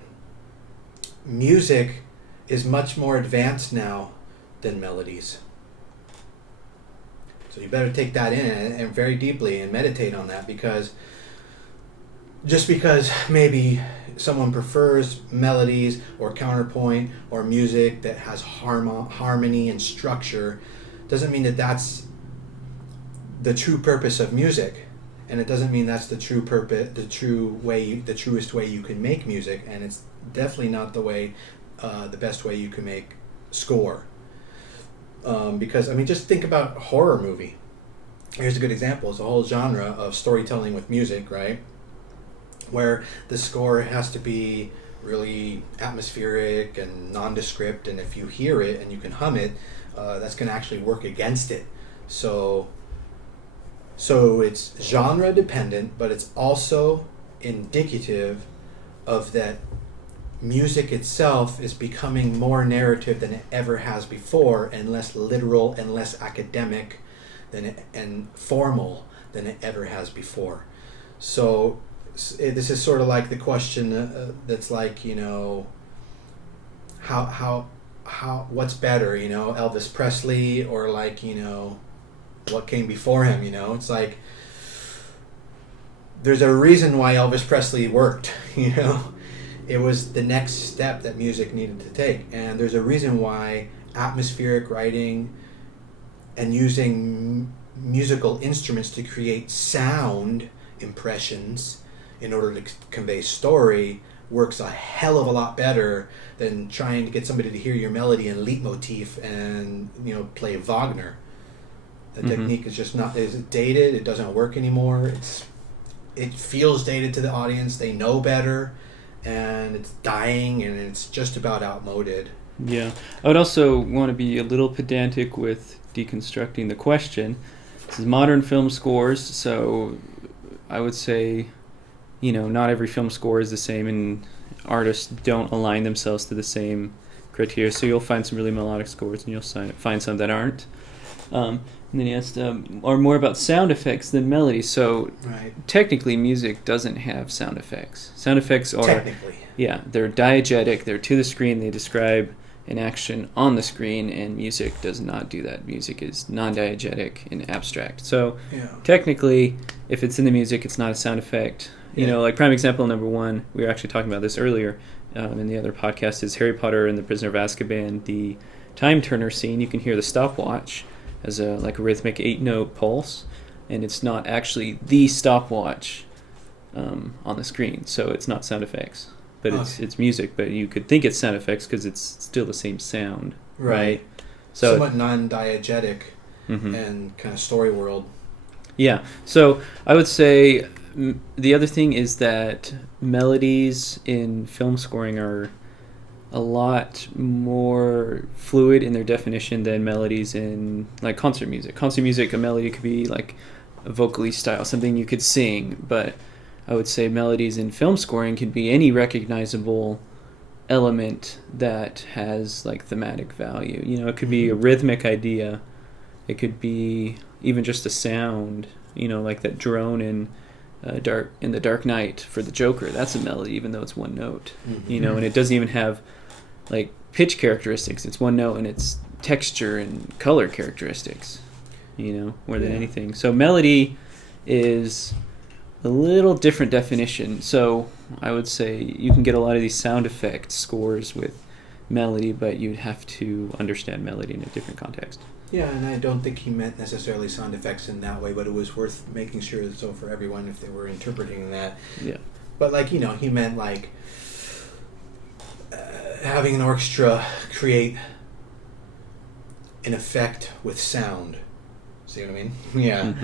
music is much more advanced now than melodies. So you better take that in and very deeply and meditate on that, because just because maybe someone prefers melodies or counterpoint or music that has harmony and structure doesn't mean that that's the true purpose of music, and it doesn't mean that's the true purpose, the truest way you can make music, and it's definitely not the best way you can make score. Because just think about a horror movie. Here's a good example. It's a whole genre of storytelling with music, right? Where the score has to be really atmospheric and nondescript, and if you hear it and you can hum it, that's going to actually work against it. So it's genre dependent, but it's also indicative of that music itself is becoming more narrative than it ever has before, and less literal and less academic and formal than it ever has before. So this is sort of like the question that's like, you know, how what's better, you know, Elvis Presley or like, you know, what came before him, you know? It's like there's a reason why Elvis Presley worked, you know? It was the next step that music needed to take, and there's a reason why atmospheric writing and using musical instruments to create sound impressions in order to convey story works a hell of a lot better than trying to get somebody to hear your melody and leitmotif and, you know, play Wagner. The technique is just not, is dated, it doesn't work anymore, it feels dated to the audience, they know better, and it's dying, and it's just about outmoded. Yeah. I would also want to be a little pedantic with deconstructing the question. This is modern film scores, so I would say, you know, not every film score is the same, and artists don't align themselves to the same criteria. So you'll find some really melodic scores, and you'll find some that aren't. And then he asked, are more about sound effects than melody. So technically, music doesn't have sound effects. Sound effects are Technically. Yeah, they're diegetic. They're to the screen. They describe an action on the screen, and music does not do that. Music is non-diegetic and abstract. So technically, if it's in the music, it's not a sound effect. You know, like prime example number one, we were actually talking about this earlier in the other podcast, is Harry Potter and the Prisoner of Azkaban, the time turner scene. You can hear the stopwatch as a like a rhythmic 8-note pulse, and it's not actually the stopwatch on the screen, so it's not sound effects, but it's music. But you could think it's sound effects because it's still the same sound, right? So somewhat non-diegetic and kind of story world. Yeah. So I would say the other thing is that melodies in film scoring are a lot more fluid in their definition than melodies in like concert music. Concert music, a melody could be like a vocally style, something you could sing, but I would say melodies in film scoring can be any recognizable element that has like thematic value. You know, it could be a rhythmic idea, it could be even just a sound, you know, like that drone in the Dark Knight for the Joker. That's a melody, even though it's one note. You know, and it doesn't even have like pitch characteristics. It's one note, and it's texture and color characteristics, you know, more than anything. So melody is a little different definition. So I would say you can get a lot of these sound effect scores with melody, but you'd have to understand melody in a different context. Yeah, and I don't think he meant necessarily sound effects in that way, but it was worth making sure that so for everyone if they were interpreting that. Yeah. But like, you know, he meant like having an orchestra create an effect with sound. See what I mean? Yeah.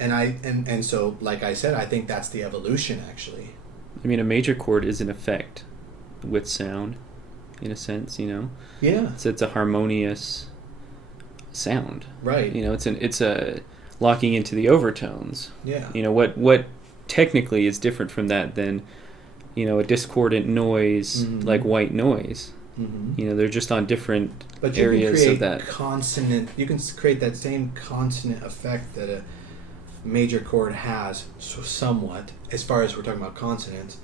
And so, like I said, I think that's the evolution, actually. I mean, a major chord is an effect with sound, in a sense, you know? Yeah. So it's a harmonious sound. Right. You know, it's a locking into the overtones. Yeah. You know, what technically is different from that than, you know, a discordant noise like white noise. You know, they're just on different areas of that. You can create that same consonant effect that a major chord has, so somewhat, as far as we're talking about consonants,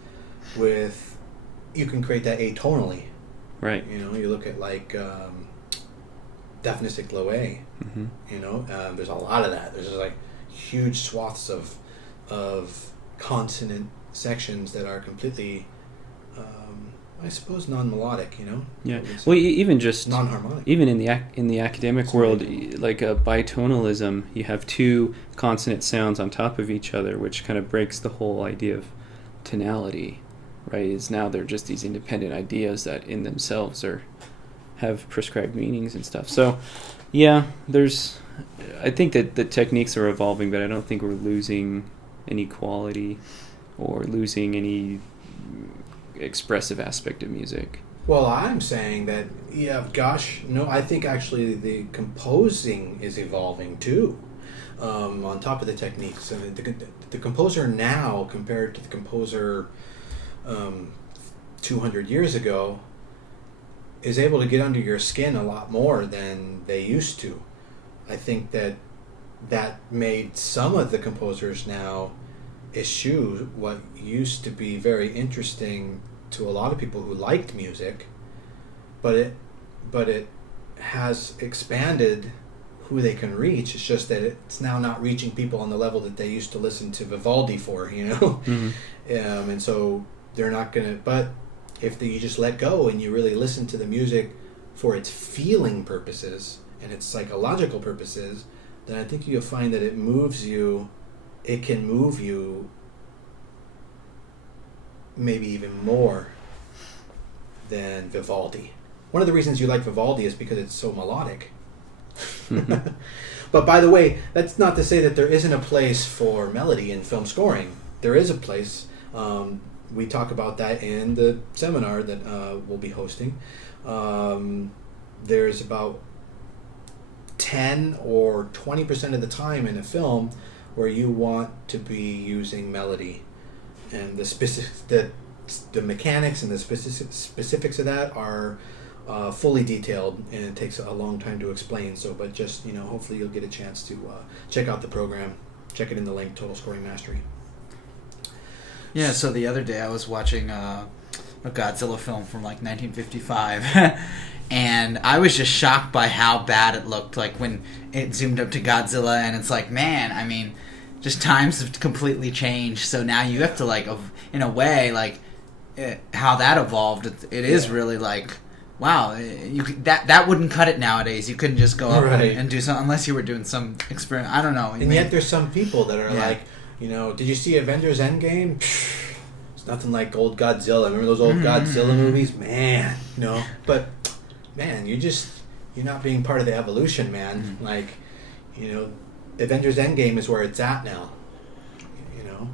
you can create that atonally. Right. You know, you look at like deafnistic low A. You know, there's a lot of that. There's just like huge swaths of consonant sections that are completely, I suppose, non-melodic. You know. Yeah. Well, even just non-harmonic. Even in the academic world, like a bitonalism, you have two consonant sounds on top of each other, which kind of breaks the whole idea of tonality. Right? Is now they're just these independent ideas that in themselves have prescribed meanings and stuff. So, yeah, I think that the techniques are evolving, but I don't think we're losing any quality or losing any expressive aspect of music. Well, I'm saying that, I think actually the composing is evolving too, on top of the techniques. I mean, the composer now compared to the composer 200 years ago is able to get under your skin a lot more than they used to. I think that made some of the composers now eschew what used to be very interesting to a lot of people who liked music, but it has expanded who they can reach. It's just that it's now not reaching people on the level that they used to listen to Vivaldi for, you know. And so they're not gonna. But if you just let go and you really listen to the music for its feeling purposes and its psychological purposes, then I think you'll find that it moves you. It can move you maybe even more than Vivaldi. One of the reasons you like Vivaldi is because it's so melodic. But by the way, that's not to say that there isn't a place for melody in film scoring. There is a place. We talk about that in the seminar that we'll be hosting. There's about 10 or 20% of the time in a film where you want to be using melody, and the mechanics and the specifics of that are fully detailed, and it takes a long time to explain. So, but just, you know, hopefully you'll get a chance to check out the program. Check it in the link, Total Scoring Mastery. Yeah, so the other day I was watching a Godzilla film from like 1955, and I was just shocked by how bad it looked. Like when it zoomed up to Godzilla, and it's like, man, I mean, just times have completely changed. So now you have to, like, in a way, like, how that evolved. It is really like, wow, that wouldn't cut it nowadays. You couldn't just go up and do something unless you were doing some experiment. I don't know. And yet there's some people that are like, you know, did you see Avengers Endgame? It's nothing like old Godzilla. Remember those old Godzilla movies? Man, you know. But, man, you're not being part of the evolution, man. Like, you know, Avengers Endgame is where it's at now, you know.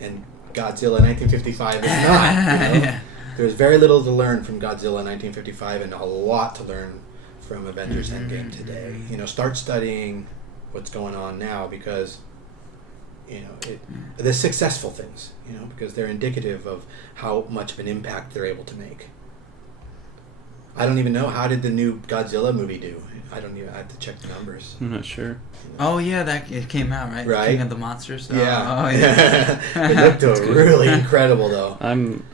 And Godzilla 1955 is not, you know. There's very little to learn from Godzilla 1955 and a lot to learn from Avengers Endgame today. You know, start studying what's going on now, because, you know, the successful things, you know, because they're indicative of how much of an impact they're able to make. I don't even know, how did the new Godzilla movie do? I have to check the numbers. I'm not sure. You know? Oh yeah, it came out, right? Right. King of the Monsters. Yeah. Oh yeah. It looked really incredible, though. I'm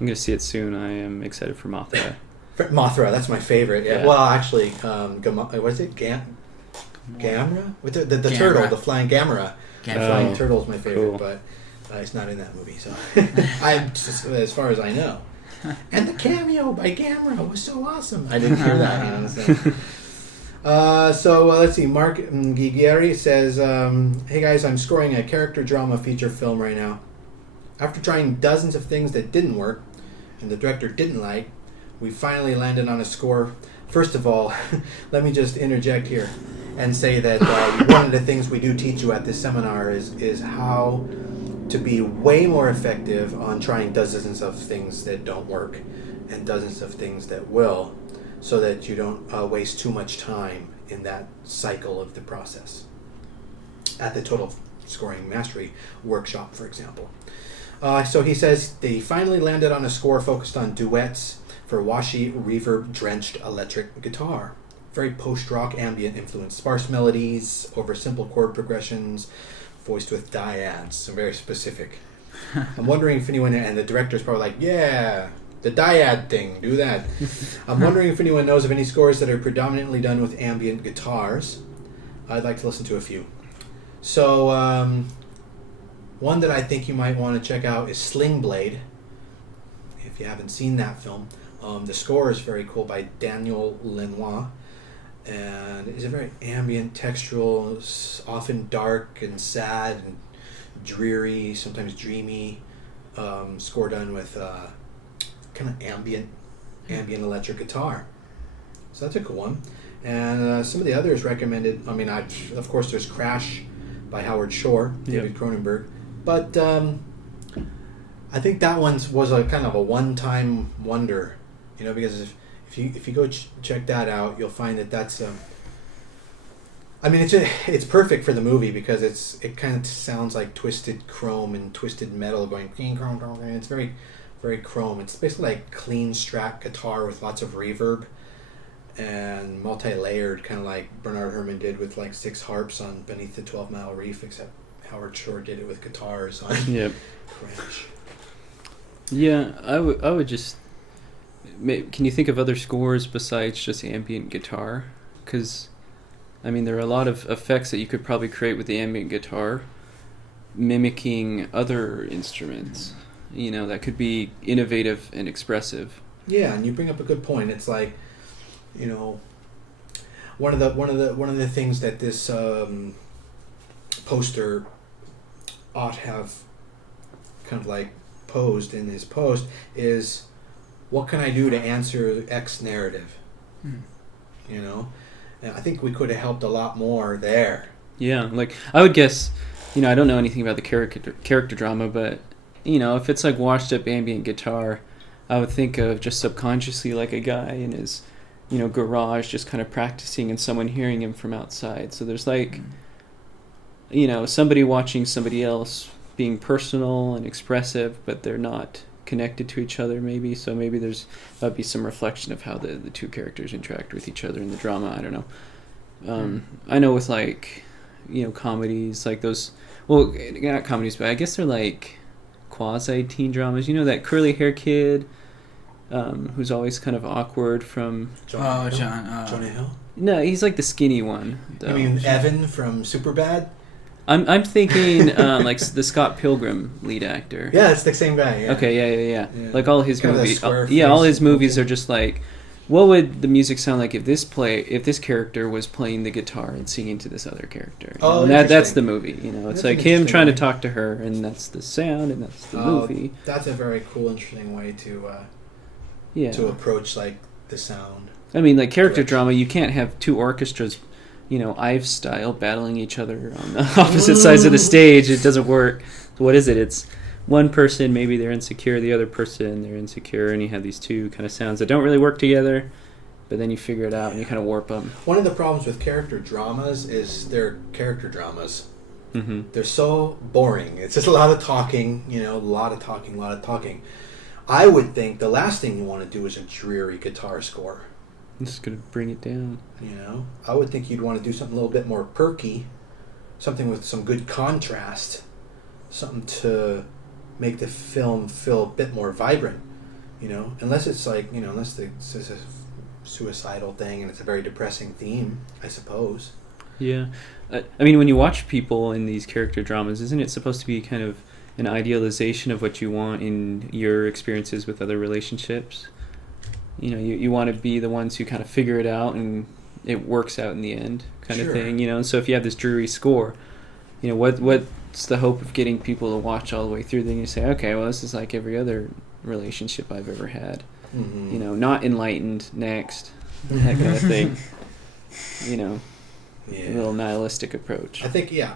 going to see it soon. I am excited for Mothra. Mothra, that's my favorite. Yeah. Well, actually, what is it? Gamera? With the turtle, the flying Gamera. The flying turtle is my favorite, but it's not in that movie. So, as far as I know. And the cameo by Gamera was so awesome. I didn't hear that. You know, so let's see. Mark Ghigieri says, "Hey guys, I'm scoring a character drama feature film right now. After trying dozens of things that didn't work, and the director didn't like, we finally landed on a score. First of all, let me just interject here and say that one of the things we do teach you at this seminar is how to be way more effective on trying dozens of things that don't work and dozens of things that will, so that you don't waste too much time in that cycle of the process. At the Total Scoring Mastery workshop, for example. So he says they finally landed on a score focused on duets for washy, reverb-drenched electric guitar. Very post-rock ambient influence. Sparse melodies over simple chord progressions, voiced with dyads. So very specific. I'm wondering if anyone, and the director's probably like, yeah, the dyad thing, do that. I'm wondering if anyone knows of any scores that are predominantly done with ambient guitars. I'd like to listen to a few. So, one that I think you might want to check out is Sling Blade, if you haven't seen that film. The score is very cool, by Daniel Lenoir, and it's a very ambient, textural, often dark and sad and dreary, sometimes dreamy score done with kind of ambient electric guitar. So that's a cool one. And some of the others recommended, of course there's Crash by Howard Shore, David Cronenberg, but I think that one was a kind of a one-time wonder, you know, because if you go check that out, you'll find that that's it's perfect for the movie, because it kind of sounds like twisted chrome and twisted metal going chrome, and it's very, very chrome. It's basically like clean Strat guitar with lots of reverb and multi-layered, kind of like Bernard Herrmann did with like 6 harps on Beneath the 12 Mile Reef, except Howard Shore did it with guitars on Yep. French. Yeah, I would just. Can you think of other scores besides just ambient guitar? Because, I mean, there are a lot of effects that you could probably create with the ambient guitar, mimicking other instruments. You know, that could be innovative and expressive. Yeah, and you bring up a good point. It's like, you know, one of the things that this poster ought have kind of like posed in his post is, what can I do to answer X narrative? You know, and I think we could have helped a lot more there. Yeah, like I would guess, you know, I don't know anything about the character drama, but you know, if it's like washed up ambient guitar, I would think of just subconsciously like a guy in his, you know, garage just kind of practicing and someone hearing him from outside. So there's like, you know, somebody watching somebody else being personal and expressive, but they're not connected to each other maybe. So maybe that'd be some reflection of how the two characters interact with each other in the drama. I don't know. I know with like, you know, comedies like those, well, not comedies, but I guess they're like quasi-teen dramas. You know, that curly hair kid who's always kind of awkward from... Jonah John. Hill? No, he's like the skinny one. I mean, Evan from Superbad? I'm thinking like the Scott Pilgrim lead actor. Yeah, it's the same guy. Yeah. Okay, yeah. Like all his Kind of that movies, square all face. his movies are just like, what would the music sound like if this character was playing the guitar and singing to this other character? You know, and that's interesting. the movie. You know, it's That's like an him interesting trying to way. talk to her, and that's the sound, and that's the movie. That's a very cool, interesting way to Yeah. approach like the sound. I mean, like character Direction. drama, you can't have two orchestras, you know, Ives style battling each other on the opposite sides of the stage. It doesn't work. So what is it? It's one person, maybe they're insecure, the other person, they're insecure, and you have these two kind of sounds that don't really work together, but then you figure it out and you kind of warp them. One of the problems with character dramas is they're character dramas. Mm-hmm. They're so boring. It's just a lot of talking, you know, a lot of talking. I would think the last thing you want to do is a dreary guitar score. I'm just going to bring it down. You know, I would think you'd want to do something a little bit more perky, something with some good contrast, something to make the film feel a bit more vibrant. You know, unless it's like, you know, unless it's a suicidal thing and it's a very depressing theme, I suppose. Yeah. I mean, when you watch people in these character dramas, isn't it supposed to be kind of an idealization of what you want in your experiences with other relationships? You know, you want to be the ones who kind of figure it out and it works out in the end kind Sure. of thing, you know? And so if you have this dreary score, you know, what's the hope of getting people to watch all the way through? Then you say, okay, well, this is like every other relationship I've ever had. Mm-hmm. You know, not enlightened, next, that kind of thing. You know, a little nihilistic approach. I think, yeah,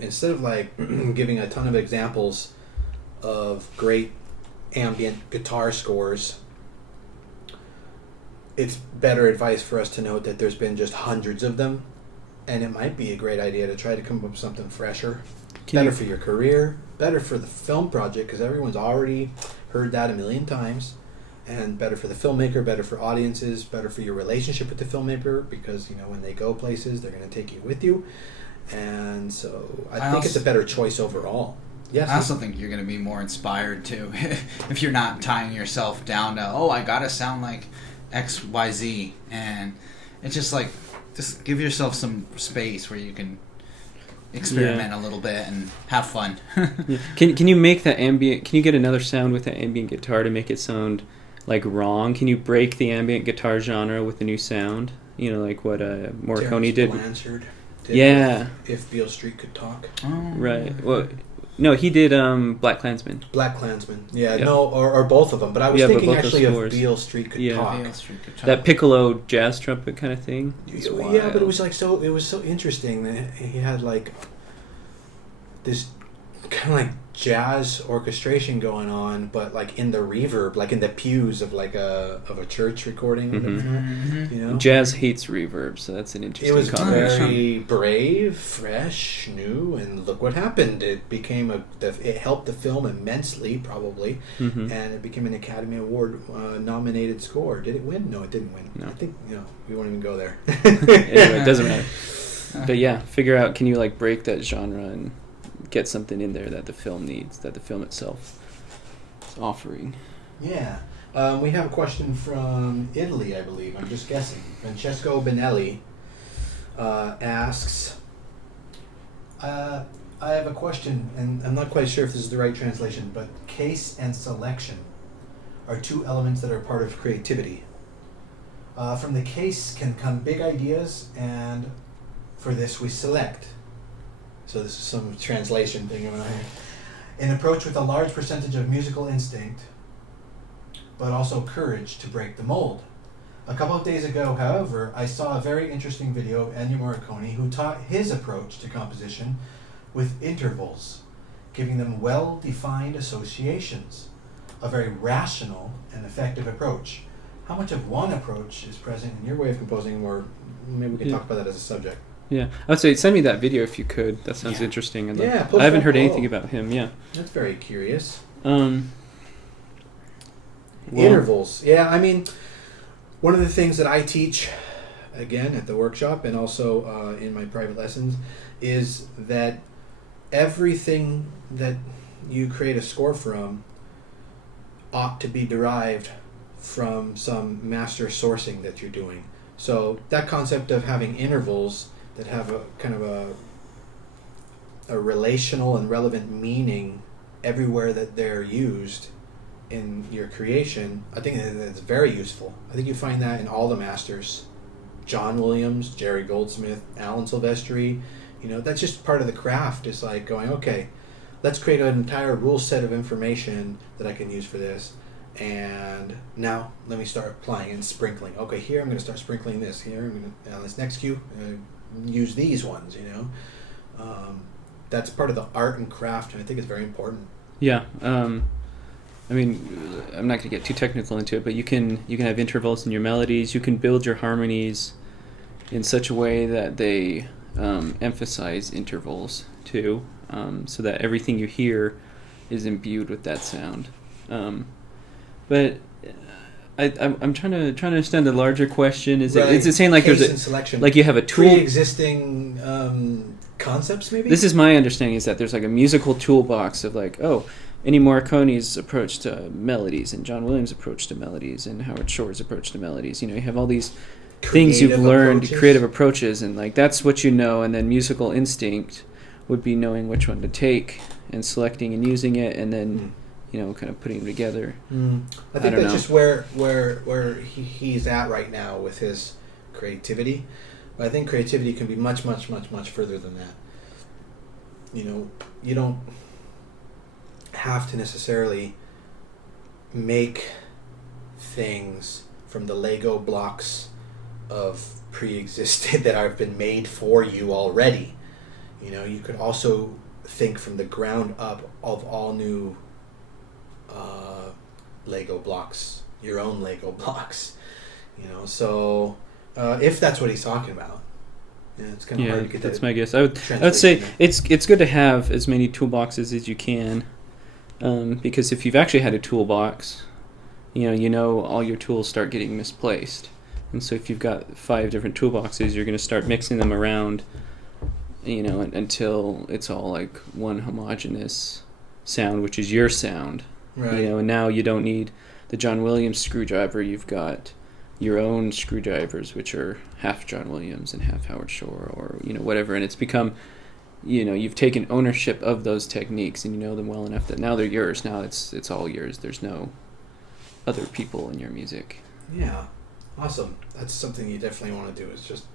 instead of like giving a ton of examples of great ambient guitar scores, it's better advice for us to note that there's been just hundreds of them, and it might be a great idea to try to come up with something fresher, better for your career, better for the film project, because everyone's already heard that a million times, and better for the filmmaker, better for audiences, better for your relationship with the filmmaker, because, you know, when they go places, they're going to take you with you, and so I think it's a better choice overall. Yes. I also think you're going to be more inspired too if you're not tying yourself down to, oh, I got to sound like XYZ, and it's just like, just give yourself some space where you can experiment a little bit and have fun. Yeah. Can you make that ambient? Can you get another sound with that ambient guitar to make it sound like wrong? Can you break the ambient guitar genre with a new sound? You know, like what Morricone did. Blanchard Yeah. If Beale Street Could Talk. Right. Well, no, he did Black Klansman. Black Klansman. Yeah, Yeah. no, or both of them. But I was Yeah, but thinking both those actually of scores. Beale Street Could Talk. Beale Street Could Talk. That piccolo jazz trumpet kind of thing. It's Yeah, but it wild. was like it was so interesting that he had like this kind of like jazz orchestration going on, but like in the reverb, like in the pews of like a church recording. Mhm. You know, Jazz hates reverb, so that's an it interesting was combination. very brave, fresh, new, and look what happened. It became it helped the film immensely, probably, Mhm. and it became an Academy Award nominated score. Did it win? No, it didn't win. No. I think we won't even go there. Anyway, it doesn't matter. But yeah, figure out, can you like break that genre and get something in there that the film needs, that the film itself is offering. Yeah. We have a question from Italy, I believe. I'm just guessing. Francesco Benelli asks, I have a question, and I'm not quite sure if this is the right translation, but case and selection are two elements that are part of creativity. From the case can come big ideas, and for this we select. So this is some translation thing going on here. An approach with a large percentage of musical instinct, but also courage to break the mold. A couple of days ago, however, I saw a very interesting video of Ennio Morricone, who taught his approach to composition with intervals, giving them well-defined associations. A very rational and effective approach. How much of one approach is present in your way of composing, or maybe we can talk about that as a subject? Yeah, I would say send me that video if you could. That sounds interesting. And Yeah, I haven't heard below. anything about him. Yeah. That's very curious. Well, Intervals. Yeah, I mean, one of the things that I teach, again, at the workshop and also in my private lessons, is that everything that you create a score from ought to be derived from some master sourcing that you're doing. So that concept of having intervals that have a kind of a relational and relevant meaning everywhere that they're used in your creation, I think that's very useful. I think you find that in all the masters. John Williams, Jerry Goldsmith, Alan Silvestri, that's just part of the craft. It's like going, okay, let's create an entire rule set of information that I can use for this. And now let me start applying and sprinkling. Okay, here I'm going to start sprinkling this. Here I'm going to, on this next cue, use these ones, That's part of the art and craft, and I think it's very important. Yeah. I mean, I'm not going to get too technical into it, but you can have intervals in your melodies. You can build your harmonies in such a way that they emphasize intervals too, so that everything you hear is imbued with that sound. But I'm trying to understand the larger question. Is it saying like Case there's and selection. like you have a tool? Pre-existing concepts, maybe? This is my understanding, is that there's like a musical toolbox of like, Ennio Morricone's approach to melodies and John Williams' approach to melodies and Howard Shore's approach to melodies. You have all these things you've learned, approaches. creative approaches, and like that's what and then musical instinct would be knowing which one to take and selecting and using it, and then kind of putting them together. I think that's just where he's at right now with his creativity. But I think creativity can be much, much, much, much further than that. You don't have to necessarily make things from the Lego blocks of pre-existing that have been made for you already. You could also think from the ground up of all new Lego blocks, your own Lego blocks. So if that's what he's talking about. Yeah, it's kind of hard to get that's that my guess. I would say it's good to have as many toolboxes as you can, because if you've actually had a toolbox, all your tools start getting misplaced, and so if you've got 5 different toolboxes, you're going to start mixing them around, until it's all like one homogeneous sound, which is your sound. Right. And now you don't need the John Williams screwdriver. You've got your own screwdrivers, which are half John Williams and half Howard Shore, or whatever, and it's become, you've taken ownership of those techniques, and you know them well enough that now they're yours. Now it's all yours. There's no other people in your music. Yeah, awesome. That's something you definitely want to do, is just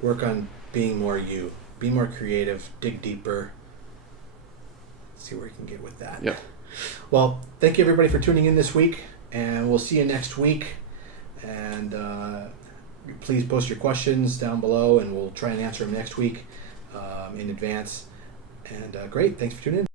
work on being more you, be more creative, dig deeper, see where you can get with that. Yep. Well, thank you everybody for tuning in this week, and we'll see you next week. And please post your questions down below, and we'll try and answer them next week in advance. And great, thanks for tuning in.